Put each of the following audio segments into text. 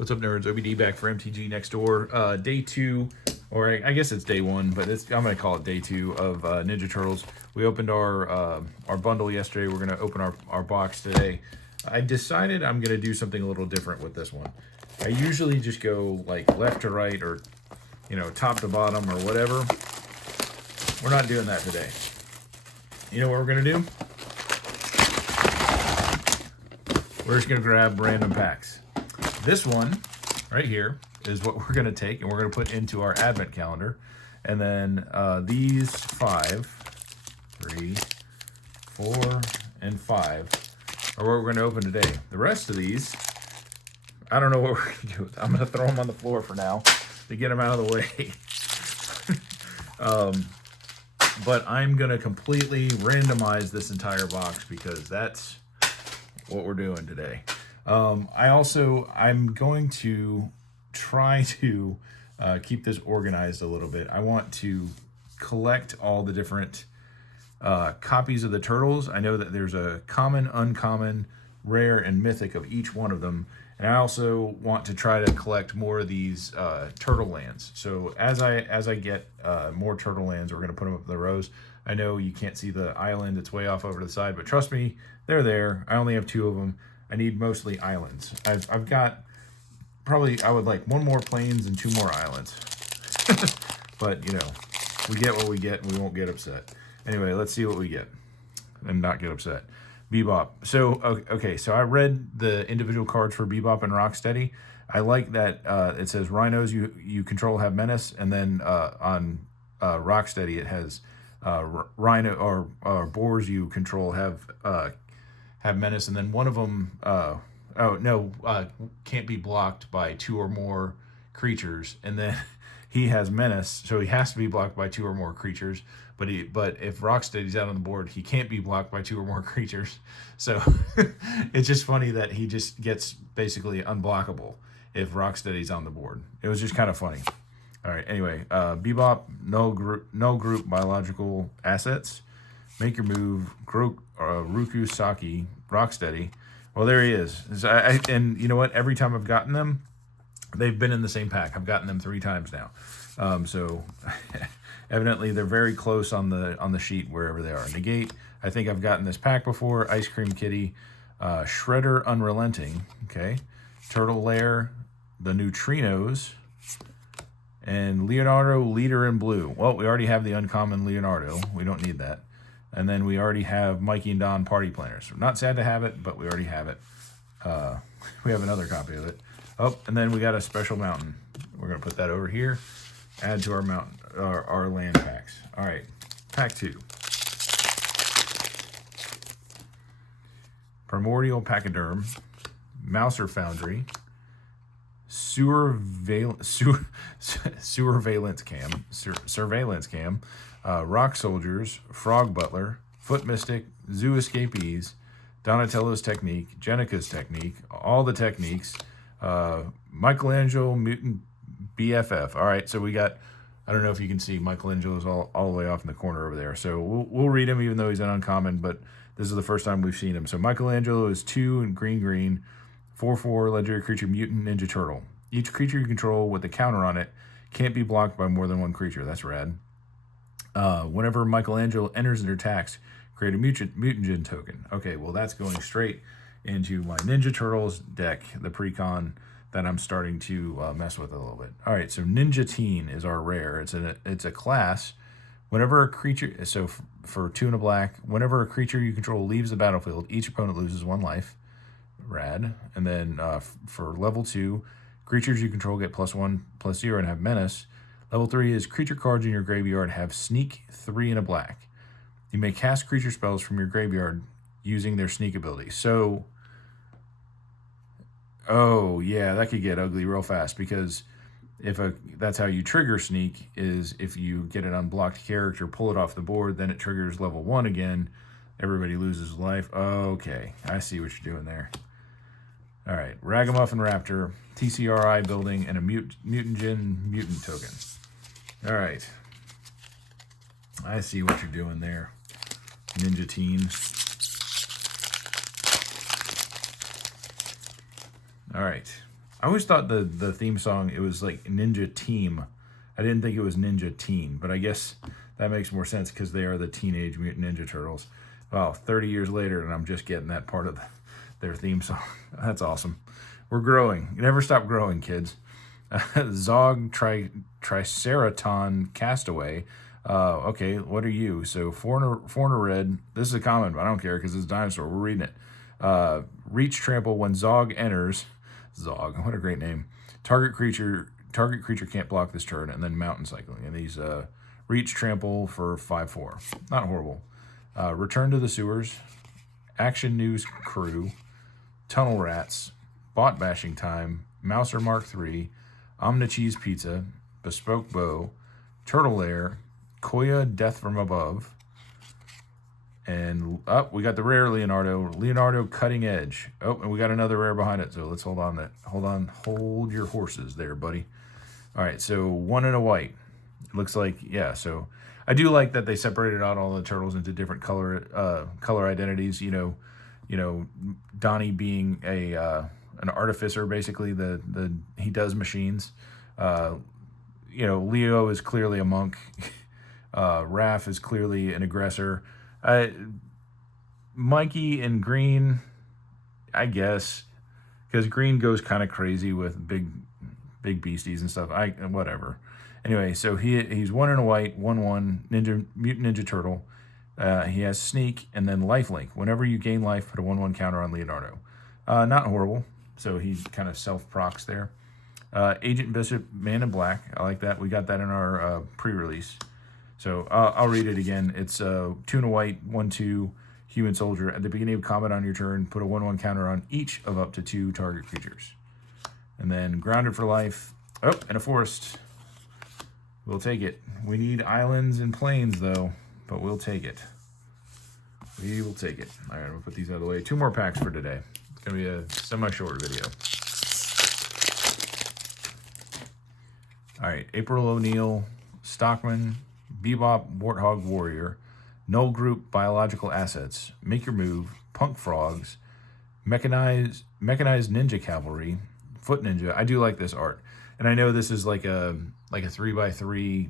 What's up, nerds? OBD back for MTG Next Door. Day 2, or I guess it's day 1, but I'm going to call it day 2 of Ninja Turtles. We opened our bundle yesterday. We're going to open our box today. I decided I'm going to do something a little different with this one. I usually just go like left to right or, you know, top to bottom or whatever. We're not doing that today. You know what we're going to do? We're just going to grab random packs. This one right here is what we're going to take and we're going to put into our advent calendar. And then these 5, 3, 4, and 5 are what we're going to open today. The rest of these, I don't know what we're going to do with. I'm going to throw them on the floor for now to get them out of the way. But I'm going to completely randomize this entire box because that's what we're doing today. I'm going to try to keep this organized a little bit. I want to collect all the different copies of the turtles. I know that there's a common, uncommon, rare, and mythic of each one of them. And I also want to try to collect more of these turtle lands. So as I get more turtle lands, we're going to put them up in the rows. I know you can't see the island. It's way off over to the side, but trust me, they're there. I only have 2 of them. I need mostly islands. I've got probably, I would like 1 more plains and 2 more islands. But, you know, we get what we get and we won't get upset. Anyway, let's see what we get and not get upset. Bebop. So, okay, so I read the individual cards for Bebop and Rocksteady. I like that it says rhinos you control have menace, and then on Rocksteady it has rhino or boars you control have menace, and then one of them can't be blocked by 2 or more creatures, and then he has menace, so he has to be blocked by 2 or more creatures. But if Rocksteady's out on the board, he can't be blocked by 2 or more creatures. So it's just funny that he just gets basically unblockable if Rocksteady's on the board. It was just kind of funny. All right. Anyway, Bebop, no group biological assets. Make your move. Ruku Saki, Rocksteady. Well, there he is. And you know what? Every time I've gotten them, they've been in the same pack. I've gotten them 3 times now. So evidently they're very close on the sheet wherever they are. Negate. I think I've gotten this pack before. Ice Cream Kitty, Shredder Unrelenting. Okay. Turtle Lair, the Neutrinos, and Leonardo Leader in Blue. Well, we already have the uncommon Leonardo. We don't need that. And then we already have Mikey and Don Party Planners. Not sad to have it, but we already have it. We have another copy of it. Oh, and then we got a special mountain. We're going to put that over here. Add to our mountain, our land packs. All right, pack 2. Primordial Pachyderm, Mouser Foundry, Surveillance Cam, Rock Soldiers, Frog Butler, Foot Mystic, Zoo Escapees, Donatello's Technique, Jenica's Technique, all the techniques, Michelangelo Mutant BFF. All right, so we got, I don't know if you can see, Michelangelo's all the way off in the corner over there. So we'll read him even though he's an uncommon, but this is the first time we've seen him. So Michelangelo is 2 and green, 4/4 legendary creature, mutant ninja turtle. Each creature you control with a counter on it can't be blocked by more than 1 creature. That's rad. Whenever Michelangelo enters and attacks, create a mutagen token. Okay, well that's going straight into my Ninja Turtles deck, the pre-con that I'm starting to mess with a little bit. All right, so Ninja Teen is our rare. It's a class. Whenever a creature, so for 2 and a black, whenever a creature you control leaves the battlefield, each opponent loses 1 life. Rad. And then for level 2, creatures you control get +1/+0 and have menace. Level 3 is creature cards in your graveyard have sneak 3 and a black. You may cast creature spells from your graveyard using their sneak ability. So, oh yeah, that could get ugly real fast because that's how you trigger sneak is if you get an unblocked character, pull it off the board, then it triggers level 1 again. Everybody loses life. Okay, I see what you're doing there. All right, Ragamuffin Raptor, TCRI building, and a mutagen mutant token. All right. I see what you're doing there, Ninja Teen. All right. I always thought the theme song, it was like Ninja Team. I didn't think it was Ninja Teen, but I guess that makes more sense because they are the Teenage Mutant Ninja Turtles. Wow, 30 years later, and I'm just getting that part of their theme song. That's awesome. We're growing. You never stop growing, kids. Zog Triceraton Castaway. Okay, what are you? So Foreigner Red. This is a common, but I don't care because it's a dinosaur. We're reading it. Reach Trample when Zog enters. Zog, what a great name. Target creature can't block this turn, and then Mountain Cycling. And these Reach Trample for 5/4. Not horrible. Return to the Sewers. Action News Crew. Tunnel Rats. Bot Bashing Time. Mouser Mark III. Omni Cheese Pizza. Bespoke Bow. Turtle Lair. Koya Death from Above. And we got the rare Leonardo Cutting Edge. Oh, and we got another rare behind it. So let's hold hold your horses there, buddy. All right, so 1 and a white. It looks like, yeah. So I do like that they separated out all the turtles into different color identities. You know, Donnie being an artificer, basically. He does machines. Leo is clearly a monk. Raph is clearly an aggressor. Mikey and Green, I guess, because Green goes kind of crazy with big beasties and stuff. Whatever. Anyway, so he's 1 and a white, 1/1 mutant ninja turtle. He has sneak and then lifelink. Whenever you gain life, put a 1/1 counter on Leonardo. Not horrible. So he kind of self-procs there. Agent Bishop, Man in Black. I like that. We got that in our pre-release. So I'll read it again. It's 2 and a white, 1/2 human soldier. At the beginning of combat on your turn, put a 1/1 counter on each of up to 2 target creatures. And then grounded for life. Oh, and a forest. We'll take it. We need islands and plains though, but we'll take it. We will take it. All right, we'll put these out of the way. 2 more packs for today. It's gonna be a semi-short video. All right, April O'Neil, Stockman, Bebop, Warthog Warrior, Null Group, Biological Assets, Make Your Move, Punk Frogs, Mechanized Ninja Cavalry, Foot Ninja. I do like this art, and I know this is like a 3x3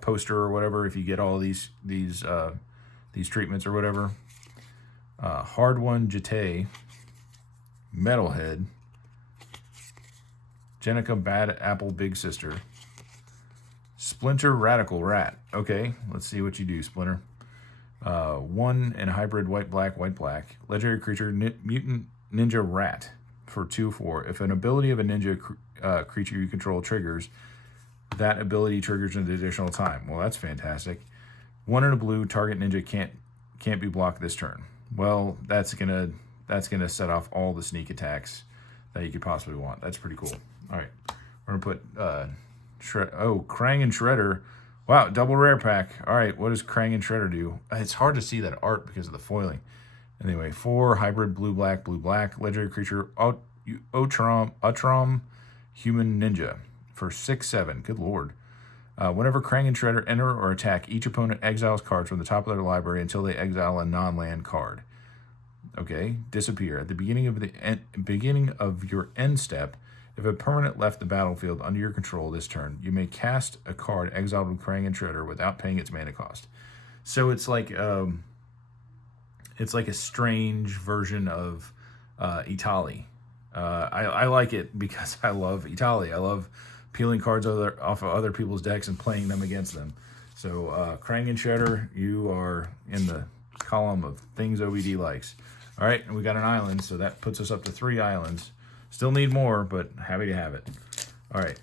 poster or whatever. If you get all these treatments or whatever. Hard One Jete, Metalhead, Jenica Bad Apple Big Sister, Splinter Radical Rat. Okay, let's see what you do, Splinter. 1 and hybrid white black. Legendary creature mutant ninja rat for 2/4. If an ability of a ninja creature you control triggers, that ability triggers an additional time. Well, that's fantastic. 1 and a blue. Target ninja can't be blocked this turn. Well, that's gonna set off all the sneak attacks that you could possibly want. That's pretty cool. All right, we're gonna put Krang and Shredder. Wow, double rare pack. All right, what does Krang and Shredder do? It's hard to see that art because of the foiling. Anyway, 4 hybrid blue black. Legendary creature Utrom human ninja for 6/7. Good lord. Whenever Krang and Shredder enter or attack, each opponent exiles cards from the top of their library until they exile a non-land card. Okay, disappear. At the beginning of your end step, if a permanent left the battlefield under your control this turn, you may cast a card exiled with Krang and Shredder without paying its mana cost. So it's like a strange version of Itali. I like it because I love Itali. I love peeling cards off of other people's decks and playing them against them. So Krang and Shredder, you are in the column of things OBD likes. All right, and we got an island, so that puts us up to 3 islands. Still need more, but happy to have it. All right.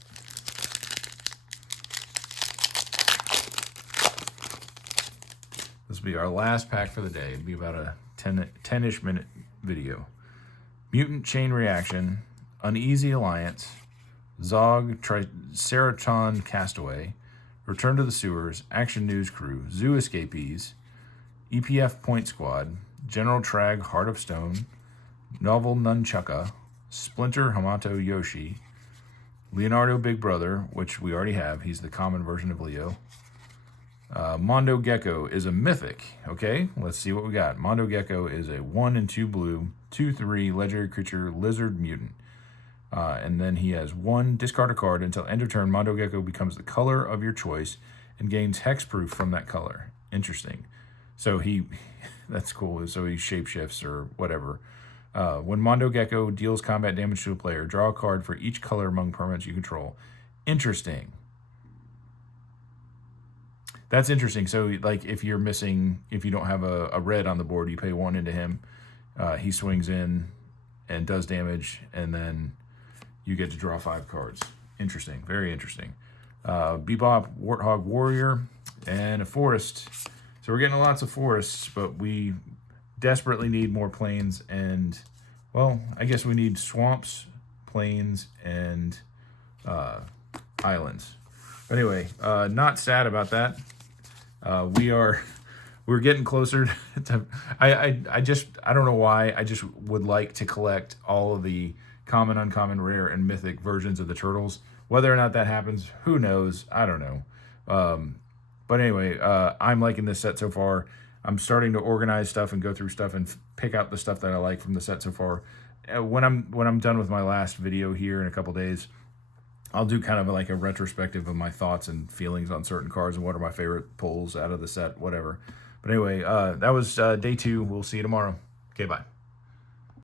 This will be our last pack for the day. It'll be about a 10-ish minute video. Mutant Chain Reaction, Uneasy Alliance, Zog Triceraton Castaway, Return to the Sewers, Action News Crew, Zoo Escapees, EPF Point Squad, General Trag Heart of Stone, Novel Nunchucka, Splinter Hamato Yoshi, Leonardo Big Brother, which we already have. He's the common version of Leo. Mondo Gecko is a mythic. Okay, let's see what we got. Mondo Gecko is a 1 and 2 blue, 2/3 legendary creature lizard mutant. And then he has 1, discard a card until end of turn. Mondo Gecko becomes the color of your choice and gains hexproof from that color. Interesting. So that's cool. So he shapeshifts or whatever. When Mondo Gecko deals combat damage to a player, draw a card for each color among permanents you control. Interesting. That's interesting. So, like, if you don't have a red on the board, you pay 1 into him. He swings in and does damage, and then you get to draw 5 cards. Interesting. Very interesting. Bebop, Warthog Warrior, and a forest. So we're getting lots of forests, but we desperately need more plains and, well, I guess we need swamps, plains, and islands. But anyway, not sad about that. We're getting closer to, I don't know why, I just would like to collect all of the common, uncommon, rare, and mythic versions of the turtles. Whether or not that happens, who knows? I don't know. But anyway, I'm liking this set so far. I'm starting to organize stuff and go through stuff and pick out the stuff that I like from the set so far. When I'm done with my last video here in a couple days, I'll do kind of like a retrospective of my thoughts and feelings on certain cards and what are my favorite pulls out of the set, whatever. But anyway, that was day 2. We'll see you tomorrow. Okay, bye.